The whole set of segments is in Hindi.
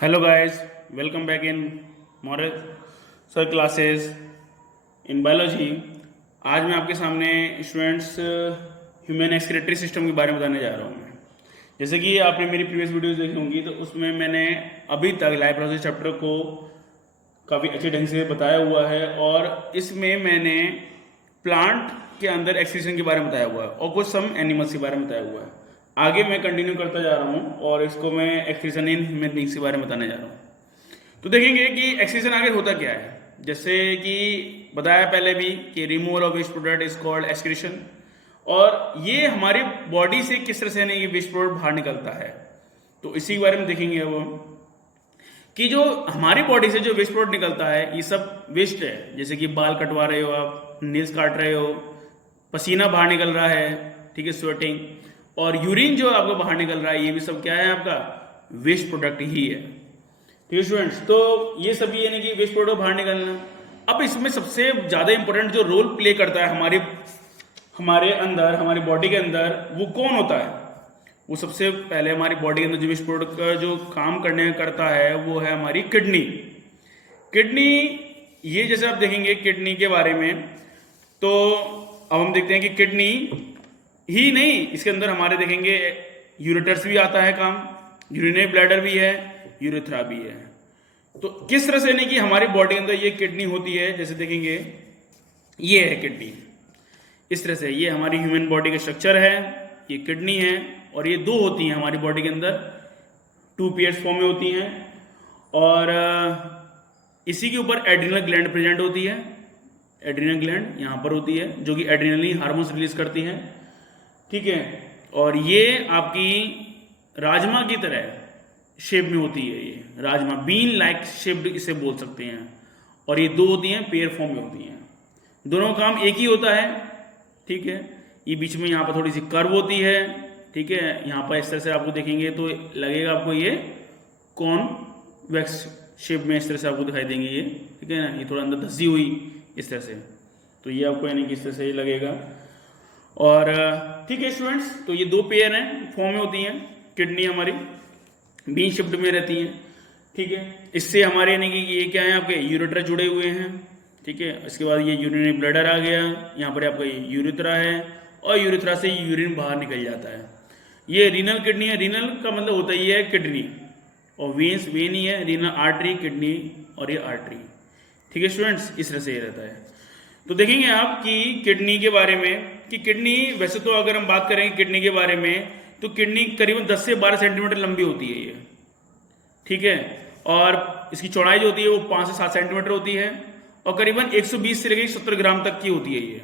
Hello guys, welcome back in moral sir classes in biology। आज मैं आपके सामने स्टूडेंट्स ह्यूमन एक्सक्रीटरी सिस्टम के बारे में बताने जा रहा हूँ मैं। जैसे कि आपने मेरी प्रीवियस वीडियोस देखी होंगी तो उसमें मैंने अभी तक लाइफ प्रोसेस चैप्टर को काफ़ी अच्छे ढंग से बताया हुआ है और इसमें मैंने प्लांट के अंदर एक्सक्रीशन के बारे में बताया हुआ है और कुछ सम एनिमल्स के बारे में बताया हुआ है। आगे मैं कंटिन्यू करता जा रहा हूँ और इसको मैं एक्सक्रीशन इन ह्यूमन बीइंग्स के बारे में बताने जा रहा हूँ। तो देखेंगे कि एक्सक्रीशन आगे होता क्या है। जैसे कि बताया पहले भी कि removal of waste product is called excretion, और ये हमारी बॉडी से किस तरह से ये वेस्ट प्रोडक्ट बाहर निकलता है तो इसी के बारे में देखेंगे अब हम कि जो हमारी बॉडी से जो वेस्ट प्रोडक्ट निकलता है ये सब वेस्ट है। जैसे कि बाल कटवा रहे हो आप, नेल्स काट रहे हो, पसीना बाहर निकल रहा है, ठीक है, स्वेटिंग, और यूरिन जो आपका बाहर निकल रहा है ये भी सब क्या है, आपका वेस्ट प्रोडक्ट ही है। ठीक है स्टूडेंट्स, तो ये सभी यानी कि वेस्ट प्रोडक्ट बाहर निकलना। अब इसमें सबसे ज्यादा इंपॉर्टेंट जो रोल प्ले करता है हमारे अंदर, हमारी बॉडी के अंदर, वो कौन होता है? वो सबसे पहले हमारी बॉडी के अंदर जो वेस्ट प्रोडक्ट का जो काम करने करता है वो है हमारी किडनी। किडनी, ये जैसे आप देखेंगे किडनी के बारे में, तो अब हम देखते हैं कि किडनी ही नहीं, इसके अंदर हमारे देखेंगे यूरेटर्स भी आता है काम, यूरिनरी ब्लैडर भी है, यूरेथ्रा भी है। तो किस तरह से नहीं कि हमारी बॉडी के अंदर ये किडनी होती है, जैसे देखेंगे ये है किडनी, इस तरह से ये हमारी ह्यूमन बॉडी का स्ट्रक्चर है, ये किडनी है, और ये दो होती हैं हमारी बॉडी के अंदर, टू पेयर्स फॉर्म में होती हैं, और इसी के ऊपर एड्रिनल ग्लैंड प्रेजेंट होती है। एड्रिनल ग्लैंड यहाँ पर होती है जो कि एड्रिनलिन हार्मोन्स रिलीज करती है, ठीक है, और ये आपकी राजमा की तरह शेप में होती है, ये राजमा बीन लाइक शेप्ड इसे बोल सकते हैं, और ये दो होती हैं पेयर फॉर्म में होती हैं, दोनों काम एक ही होता है, ठीक है। ये बीच में यहाँ पर थोड़ी सी कर्व होती है, ठीक है, यहाँ पर इस तरह से आपको देखेंगे तो लगेगा आपको ये कॉन्वेक्स शेप में इस तरह से आपको दिखाई देंगे ये, ठीक है ना, ये थोड़ा अंदर धसी हुई इस तरह से, तो ये आपको यानी कि इस तरह से लगेगा। और ठीक है स्टूडेंट्स, तो ये दो पेयर हैं, फॉर्म में होती हैं, किडनी हमारी बीन शेप्ड में रहती हैं, ठीक है। इससे हमारे यानी कि ये क्या है, आपके यूरेटर जुड़े हुए हैं, ठीक है। इसके बाद ये यूरिनरी ब्लैडर आ गया, यहाँ पर आपका यूरेथ्रा है, और यूरेथ्रा से यूरिन बाहर निकल जाता है। ये रीनल किडनी है, रीनल का मतलब होता ही है किडनी, और वेन्स वेन ही है, रीनल आर्टरी किडनी, और ये आर्टरी, ठीक है स्टूडेंट्स, इस तरह से ये रहता है। तो देखेंगे आप कि किडनी के बारे में कि किडनी, वैसे तो अगर हम बात करें किडनी के बारे में तो किडनी करीबन 10 से 12 सेंटीमीटर लंबी होती है ये, ठीक है, और इसकी चौड़ाई जो होती है वो 5 से 7 सेंटीमीटर होती है, और करीबन 120 से लेकर 70 ग्राम तक की होती है ये,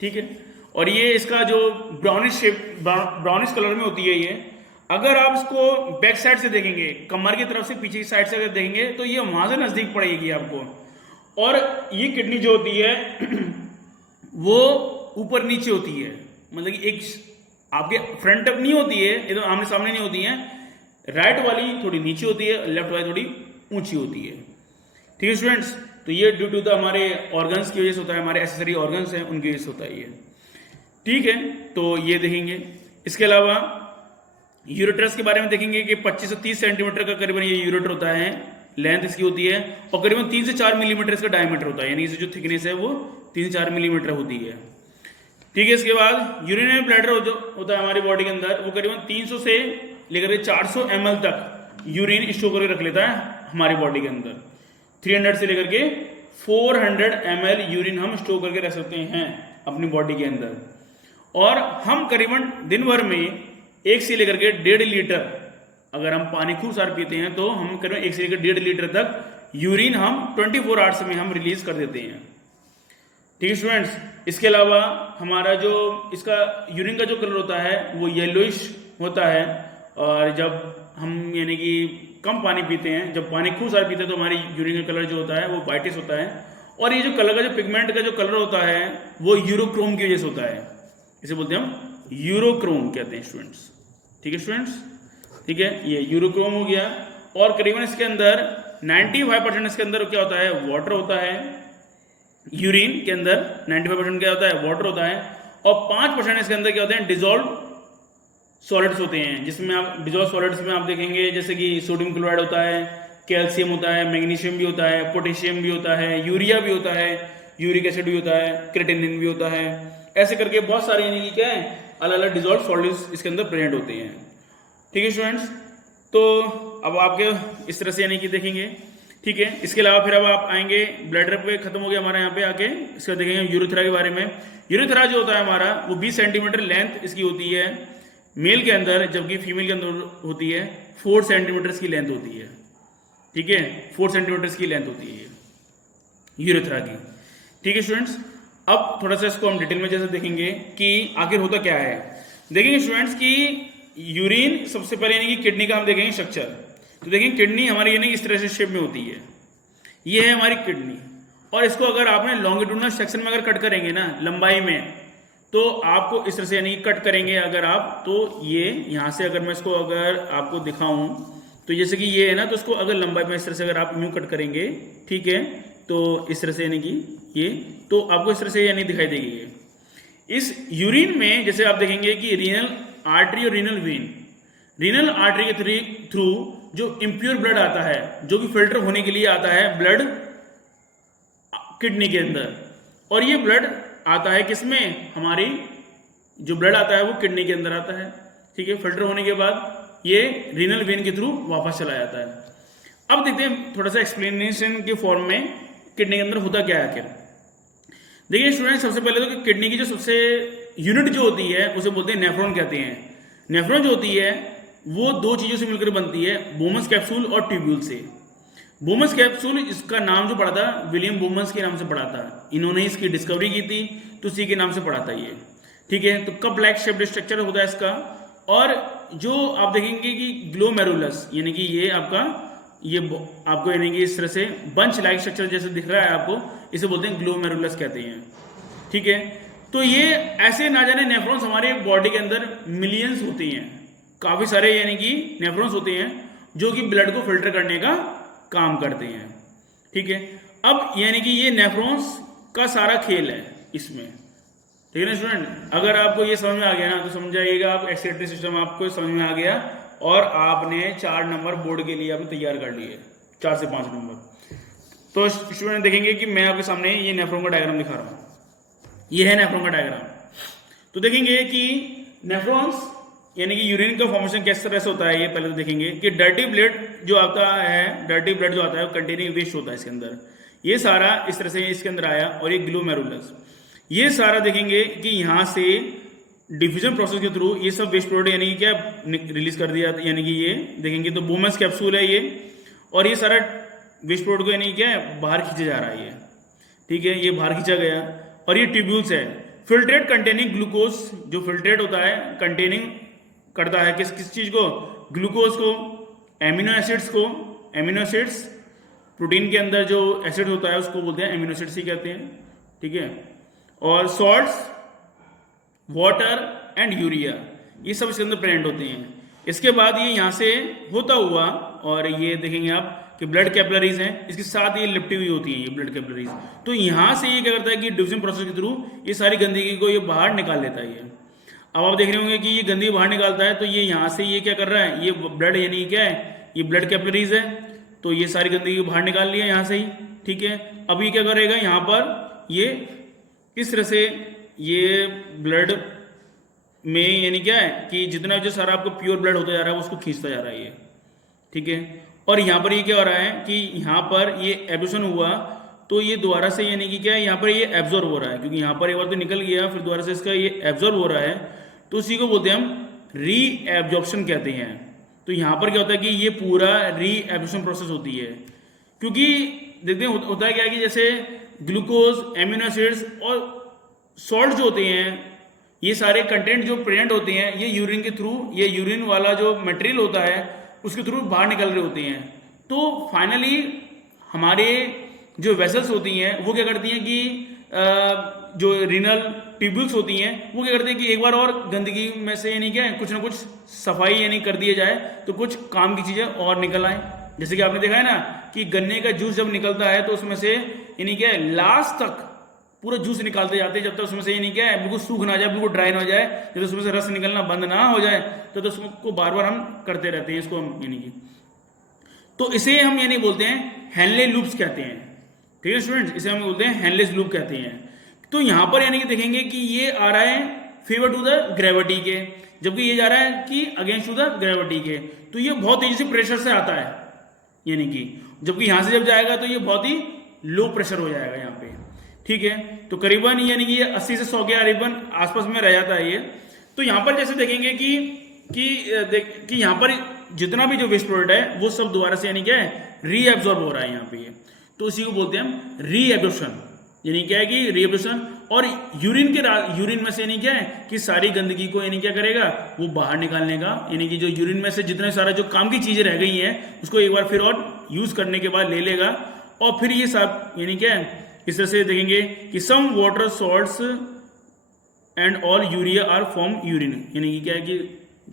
ठीक है। और ये इसका जो ब्राउनिश शेप, ब्राउनिश कलर में होती है ये। अगर आप इसको बैक साइड से देखेंगे, कमर की तरफ से पीछे की साइड से अगर देखेंगे तो ये वहां से नजदीक पड़ेगी आपको, और ये किडनी जो होती है वो ऊपर नीचे होती है, मतलब कि एक आपके फ्रंट तक नहीं होती है, ये तो आमने सामने नहीं होती है, राइट वाली थोड़ी नीचे होती है, लेफ्ट वाली थोड़ी ऊंची होती है, ठीक है स्टूडेंट्स। तो ये ड्यू टू द हमारे ऑर्गन्स की वजह से होता है, हमारे एसेसरी ऑर्गन्स हैं उनकी वजह से होता है ये, ठीक है। तो ये देखेंगे, इसके अलावा यूरेटर्स के बारे में देखेंगे कि 25 से 30 सेंटीमीटर का करीबन ये यूरेटर होता है, लेंथ इसकी होती है, और करीबन 3 से 4 मिलीमीटर इसका डायमीटर होता है, यानी इसकी जो थिकनेस है वो 3 से 4 मिलीमीटर होती है, ठीक है। इसके बाद यूरिनरी ब्लैडर जो होता है हमारी बॉडी के अंदर, वो करीबन 300 से लेकर 400 ml तक यूरिन स्टोर करके रख लेता है हमारी बॉडी के अंदर। 300 से लेकर के 400 ml यूरिन हम स्टोर करके रख सकते हैं अपनी बॉडी के अंदर, और हम करीबन दिन भर में 1 से लेकर के 1.5 लीटर, अगर हम पानी खूब सारा पीते हैं तो हम करीबन 1 से लेकर 1.5 लीटर तक यूरिन हम 24 आवर्स में हम रिलीज कर देते हैं, ठीक है स्टूडेंट्स। इसके अलावा हमारा जो इसका यूरिन का जो कलर होता है वो येलोइश होता है, और जब हम यानी कि कम पानी पीते हैं, जब पानी खूब सारा पीते हैं तो हमारी यूरिन का कलर जो होता है वो वाइटिश होता है, और ये जो कलर का जो पिगमेंट का जो कलर होता है वो यूरोक्रोम की वजह से होता है, इसे बोलते हैं हम यूरोक्रोम कहते हैं स्टूडेंट्स, ठीक है स्टूडेंट्स, ठीक है। ये यूरोक्रोम हो गया, और करीबन इसके अंदर 95% इसके अंदर क्या होता है, वाटर होता है, यूरिन के अंदर 95% क्या होता है, वाटर होता है, और 5% इसके अंदर क्या होते हैं, डिजोल्व सॉलिड्स होते हैं, जिसमें आप डिजॉल्व सॉलिड्स में आप देखेंगे जैसे कि सोडियम क्लोराइड होता है, कैल्शियम होता है, मैग्नीशियम भी होता है, पोटेशियम भी होता है, यूरिया भी होता है, यूरिक एसिड भी होता है, क्रेटिनिन भी होता है, ऐसे करके बहुत सारे यानी कि क्या है अलग अलग डिजॉल्व सॉलिड्स इसके अंदर प्रेजेंट होते हैं। ठीक है स्टूडेंट्स, तो अब आपके इस तरह से यानी कि देखेंगे। ठीक है, इसके अलावा फिर अब आप आएंगे ब्लडर पे, खत्म हो गया हमारा यहाँ पे आके, इसका देखेंगे यूरेथ्रा के बारे में। यूरेथ्रा जो होता है हमारा वो 20 सेंटीमीटर लेंथ इसकी होती है मेल के अंदर, जबकि फीमेल के अंदर होती है 4 सेंटीमीटर की लेंथ होती है। ठीक है, 4 सेंटीमीटर की लेंथ होती है यूरेथ्रा की। ठीक है स्टूडेंट्स, अब थोड़ा सा इसको हम डिटेल में जैसे देखेंगे कि आखिर होता क्या है। देखेंगे स्टूडेंट्स कि यूरिन सबसे पहले यानी कि किडनी का हम देखेंगे स्ट्रक्चर। तो देखेंगे किडनी हमारी यानी इस तरह से शेप में होती है, ये है हमारी किडनी, और इसको अगर आपने लॉन्गिट्यूडनल सेक्शन में अगर कट करेंगे ना लंबाई में, तो आपको इस तरह से यानी कट करेंगे अगर आप, तो ये यहाँ से अगर मैं इसको अगर आपको दिखाऊं तो जैसे कि ये है ना, तो इसको अगर लंबाई में इस तरह से अगर आप यूं कट करेंगे, ठीक है, तो इस तरह से यानी कि ये, तो आपको इस तरह से यानी दिखाई देगी ये। इस यूरिन में जैसे आप देखेंगे कि रीनल आर्टरी और रीनल वेन, रीनल आर्टरी के थ्रू जो इम्प्योर ब्लड आता है, जो कि फिल्टर होने के लिए आता है ब्लड किडनी के अंदर, और ये ब्लड आता है किसमें, हमारी जो ब्लड आता है वो किडनी के अंदर आता है। ठीक है, फिल्टर होने के बाद ये रीनल वेन के थ्रू वापस चला जाता है। अब देखते हैं थोड़ा सा एक्सप्लेनेशन के फॉर्म में किडनी के अंदर होता क्या है आखिर। देखिए स्टूडेंट, सबसे पहले तो किडनी की जो सबसे यूनिट जो होती है उसे बोलते हैं नेफ्रॉन कहते हैं। नेफ्रॉन जो होती है वो दो चीजों से मिलकर बनती है, बोमस कैप्सूल और ट्यूब्यूल से। बोमस कैप्सूल इसका नाम जो पड़ा था विलियम बोमस के नाम से पड़ा था, इन्होंने इसकी डिस्कवरी की थी तो उसी के नाम से पड़ा था ये। ठीक है, तो कप लाइक शेप्ड स्ट्रक्चर होता है इसका, और जो आप देखेंगे कि ग्लोमेरुलस यानी कि ये आपका ये आपको यानी कि इस तरह से बंच लाइक स्ट्रक्चर जैसे दिख रहा है आपको, इसे बोलते हैं ग्लोमेरुलस कहते हैं। ठीक है, तो ये ऐसे ना जाने नेफ्रॉन्स हमारे बॉडी के अंदर मिलियंस होती हैं, काफी सारे यानी कि नेफ्रॉन्स होते हैं जो कि ब्लड को फिल्टर करने का काम करते हैं। ठीक है, अब यानी कि ये नेफ्रॉन्स का सारा खेल है इसमें। ठीक है ना स्टूडेंट, अगर आपको ये समझ में आ गया ना तो समझ जाइएगा आप एक्सक्रीटरी सिस्टम आपको समझ में आ गया, और आपने 4 नंबर बोर्ड के लिए आपने तैयार कर लिए, 4 से 5 नंबर। तो स्टूडेंट देखेंगे कि मैं आपके सामने ये नेफ्रॉन का डायग्राम दिखा रहा हूँ, ये है नेफ्रॉन का डायग्राम। तो देखेंगे कि नेफ्रॉन्स यानी कि यूरिन का फॉर्मेशन किस तरह से होता है, ये पहले तो देखेंगे कि डर्टी ब्लड जो आपका है, डर्टी ब्लड जो आता है वो कंटेनिंग वेस्ट होता है इसके अंदर, ये सारा इस तरह से इसके अंदर आया, और ये ग्लोमेरुलस, ये सारा देखेंगे कि यहाँ से डिफ्यूजन प्रोसेस के थ्रू ये सब वेस्ट प्रोडक्ट यानी कि क्या रिलीज कर दिया, यानी कि ये देखेंगे तो बोमस कैप्सूल है ये, और ये सारा वेस्ट प्रोडक्ट को यानी कि क्या है बाहर खींचा जा रहा है ये। ठीक है, ये बाहर खींचा गया, और ये ट्यूब्यूल्स है फिल्ट्रेट कंटेनिंग ग्लूकोज, जो फिल्ट्रेट होता है कंटेनिंग करता है किस किस चीज को, ग्लूकोज को, एमिनो एसिड्स को, एमिनो एसिड्स प्रोटीन के अंदर जो एसिड होता है उसको बोलते हैं एमिनो एसिड्स ही कहते हैं। ठीक है, और सॉल्ट्स, वाटर एंड यूरिया, ये सब इसके अंदर प्रेजेंट होते हैं। इसके बाद ये यहाँ से होता हुआ, और ये देखेंगे आप कि ब्लड कैपिलरीज हैं, इसके साथ ये लिपटी हुई होती है ये ब्लड कैपिलरीज। तो यहाँ से ये क्या करता है कि डिविजन प्रोसेस के थ्रू ये सारी गंदगी को ये बाहर निकाल लेता है ये। अब आप देख रहे होंगे कि ये गंदगी बाहर निकालता है, तो ये यहाँ से ये क्या कर रहा है, ये ब्लड यानी क्या है, ये ब्लड कैपिलरीज है, तो ये सारी गंदगी को बाहर निकाल लिया यहाँ से ही। ठीक है, अब ये क्या करेगा, यहाँ पर ये इस तरह से ये ब्लड में यानी क्या है कि जितना जो सारा आपको प्योर ब्लड होता जा रहा है उसको खींचता जा रहा है ये। ठीक है, और यहाँ पर ये क्या हो रहा है कि यहाँ पर ये एब्जॉर्प्शन हुआ, तो ये दोबारा से यानी कि क्या है, यहाँ पर ये एब्जॉर्ब हो रहा है, क्योंकि यहाँ पर एक बार तो निकल गया, फिर दोबारा से इसका ये एब्जॉर्ब हो रहा है, तो उसी को बोलते हैं हम री एब्जॉर्प्शन कहते हैं। तो यहाँ पर क्या होता है कि ये पूरा री एब्जॉर्प्शन प्रोसेस होती है, क्योंकि देखते हैं होता है क्या कि जैसे ग्लूकोज, एमिनो एसिड्स और सॉल्ट जो होते हैं, ये सारे कंटेंट जो प्रेजेंट होते हैं ये यूरिन के थ्रू, ये यूरिन वाला जो मटेरियल होता है उसके थ्रू बाहर निकल रहे होते हैं। तो फाइनली हमारे जो वेसल्स होती हैं वो क्या करती हैं कि जो रीनल ट्यूब्यूल्स होती हैं वो क्या करते हैं कि एक बार और गंदगी में से यानी क्या कुछ ना कुछ सफाई यानी कर दिया जाए, तो कुछ काम की चीज़ें और निकल आए। जैसे कि आपने देखा है ना कि गन्ने का जूस जब निकलता है तो उसमें से यानी क्या लास्ट तक पूरा जूस निकालते जाते हैं, जब तक उसमें से ये नहीं क्या है बिल्कुल सूख ना जाए, बिल्कुल ड्राई ना हो जाए, जब उसमें से रस निकलना बंद ना हो जाए तो उसको बार बार हम करते रहते हैं इसको हम यानी कि। तो इसे हम यानी बोलते हैं हेनले लूप्स कहते हैं। ठीक है स्टूडेंट्स, इसे हम बोलते हैं हेनलेस लूप कहते हैं। तो यहाँ पर यानी कि देखेंगे कि ये आ रहा है फेवर टू द ग्रेविटी के, जबकि ये जा रहा है कि अगेंस्ट टू द ग्रेविटी के। तो ये बहुत तेजी से प्रेशर से आता है यानी कि, जबकि यहां से जब जाएगा तो ये बहुत ही लो प्रेशर हो जाएगा यहाँ पे। ठीक है, तो करीबन यानी कि ये 80 से 100 के करीबन आसपास में रह जाता है ये। तो यहाँ पर जैसे देखेंगे कि यहाँ पर जितना भी जो वेस्ट प्रोडक्ट है वो सब दोबारा से यानी क्या है रीएब्जॉर्ब हो रहा है यहाँ पे ये। तो उसी को बोलते हैं हम रीएब्जॉर्प्शन, यानी क्या है कि रीएब्जॉर्प्शन। और यूरिन में से यानी क्या है कि सारी गंदगी को यानी क्या करेगा वो बाहर निकालने का, यानी कि जो यूरिन में से जितने सारा जो काम की चीजें रह गई हैं उसको एक बार फिर और यूज करने के बाद ले लेगा, और फिर ये सब यानी क्या है इस तरह से देखेंगे कि some water salts and all urea are form urine, यानी कि क्या है कि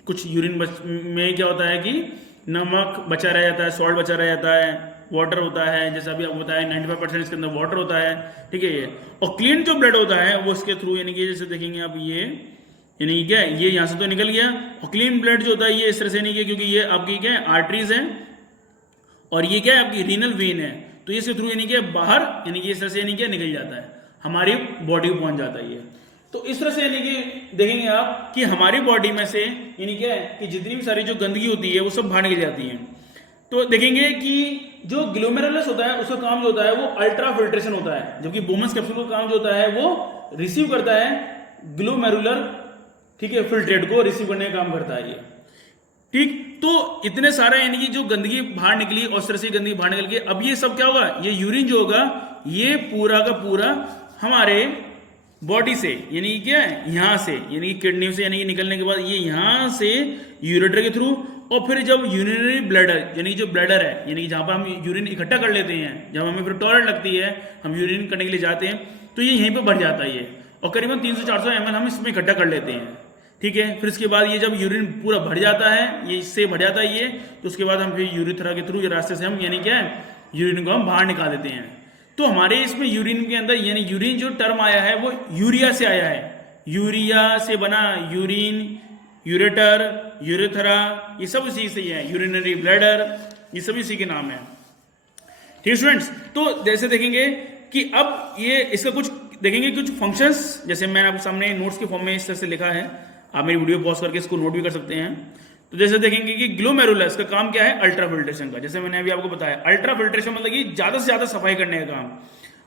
कुछ यूरिन में क्या होता है कि नमक बचा रह जाता है, सॉल्ट बचा रह जाता है, वाटर होता है, जैसा अभी आपको बताया 95% इसके अंदर वाटर होता है। ठीक है, ये और क्लीन जो ब्लड होता है वो इसके थ्रू यानी कि जैसे देखेंगे आप ये यानी क्या है ये यहाँ से तो निकल गया, और क्लीन ब्लड जो होता है ये इस तरह से नहीं किया क्योंकि ये आपकी क्या है आर्टरीज है और ये क्या है आपकी रीनल वेन है, तो इसके थ्रू यानी कि बाहर यानी कि इस तरह से यानी क्या निकल जाता है, हमारी बॉडी को पहुंच जाता है ये। तो इस तरह से यानी कि देखेंगे आप कि हमारी बॉडी में से यानी क्या है कि जितनी भी सारी जो गंदगी होती है वो सब बाहर निकल जाती है। तो देखेंगे कि जो ग्लोमेरुलस होता है उसका काम जो होता है वो अल्ट्रा फिल्ट्रेशन होता है, जबकि बोमस कैप्सूल का काम जो होता है वो रिसीव करता है ग्लोमेरुलर, ठीक है, फिल्ट्रेट को रिसीव करने का काम करता है ये। ठीक, तो इतने सारे यानी कि जो गंदगी बाहर निकली और इस तरह से गंदगी बाहर निकल गई, अब ये सब क्या होगा, ये यूरिन जो होगा ये पूरा का पूरा हमारे बॉडी से यानी कि क्या है यहां से यानी कि किडनी से यानी कि निकलने के बाद ये यहां से यूरेटर के थ्रू, और फिर जब यूरिनरी ब्लैडर यानी जो ब्लैडर है यानी कि जहां पर हम यूरिन इकट्ठा कर लेते हैं, जब हमें फिर टॉयलेट लगती है हम यूरिन करने के लिए जाते हैं तो ये यहीं पे भर जाता है ये, और करीबन 300-400 ml हम इसमें इकट्ठा कर लेते हैं। ठीक है, फिर इसके बाद ये जब यूरिन पूरा भर जाता है, ये इससे भर जाता है ये, तो उसके बाद हम फिर यूरिथ्रा के थ्रू ये रास्ते से हम यानी क्या है यूरिन को हम बाहर निकाल देते हैं। तो हमारे इसमें यूरिन के अंदर यानी यूरिन जो टर्म आया है वो यूरिया से आया है, यूरिया से बना यूरिन, यूरेटर, यूरेथ्रा, ये सब इसी से है, यूरिनरी ब्लैडर, ये सब इसी के नाम है। ठीक स्टूडेंट्स, तो जैसे देखेंगे कि अब ये इसका कुछ देखेंगे कुछ फंक्शंस, जैसे मैंने आपके सामने नोट्स के फॉर्म में इस तरह से लिखा है, आप मेरी वीडियो पॉज करके इसको नोट भी कर सकते हैं। तो जैसे देखेंगे कि ग्लोमेरुलस का काम क्या है अल्ट्रा फिल्ट्रेशन का, जैसे मैंने अभी आपको बताया अल्ट्रा फिल्ट्रेशन मतलब कि ज्यादा से ज्यादा सफाई करने का काम।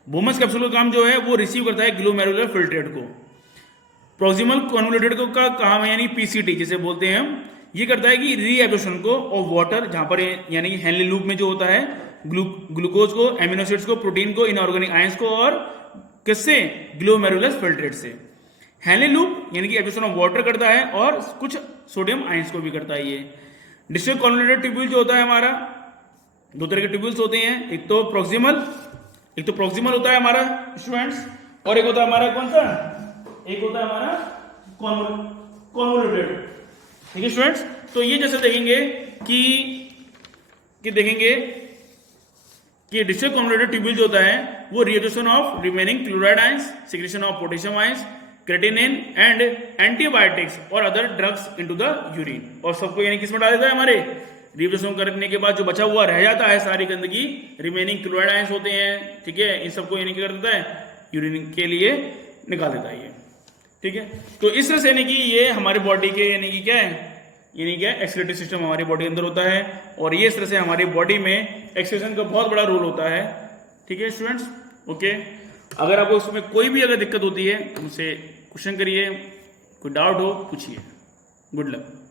बोमस कैप्सूल का काम जो है वो रिसीव करता है ग्लोमेरुलर फिल्ट्रेट को। प्रोक्सिमल कन्वोल्यूटेड का काम है यानी पीसीटी जिसे बोलते हैं हम, ये करता है कि रीएब्जॉर्प्शन को और वाटर जहां पर यानी कि हेनले लूप में जो होता है ग्लूकोज को, एमिनो एसिड्स को, प्रोटीन को, इनऑर्गेनिक आयंस को, और किससे ग्लोमेरुलस फिल्ट्रेट से। हेनले लूप यानी कि एब्जॉर्प्शन ऑफ वाटर करता है और कुछ सोडियम आयंस को भी करता है ये। डिस्टल कन्वोल्यूटेड ट्यूब्यूल जो होता है हमारा, दो तरह के ट्यूब्यूल्स होते हैं, एक तो प्रोक्सिमल होता है हमारा स्टूडेंट्स, और एक होता है हमारा कौन सा, एक होता है हमारा कन्वोल्यूटेड। ठीक है स्टूडेंट्स, तो ये जैसे देखेंगे कि देखेंगे कि डिस्टल कन्वोल्यूटेड ट्यूब्यूल जो होता है वो reabsorption of remaining chloride ions, secretion of potassium ions, creatinine and antibiotics और other drugs into the urine, और सबको यानी किसमें डाल देता है हमारे रिएब्जॉर्प्शन करने के बाद जो बचा हुआ रह जाता है सारी गंदगी, रिमेनिंग क्लोराइड आयंस होते हैं, ठीक है, इन सबको यानी क्या कर देता है यूरिन के लिए निकाल देता है ये। ठीक है, तो इस तरह से यानी कि ये हमारे बॉडी के यानी कि क्या है यानी क्या एक्सक्रीटरी सिस्टम हमारी बॉडी के अंदर होता है, और ये इस तरह से हमारी बॉडी में एक्सक्रीशन का बहुत बड़ा रोल होता है। ठीक है स्टूडेंट्स, ओके, अगर आपको उसमें कोई भी अगर दिक्कत होती है मुझसे क्वेश्चन करिए, कोई डाउट हो पूछिए। Good luck.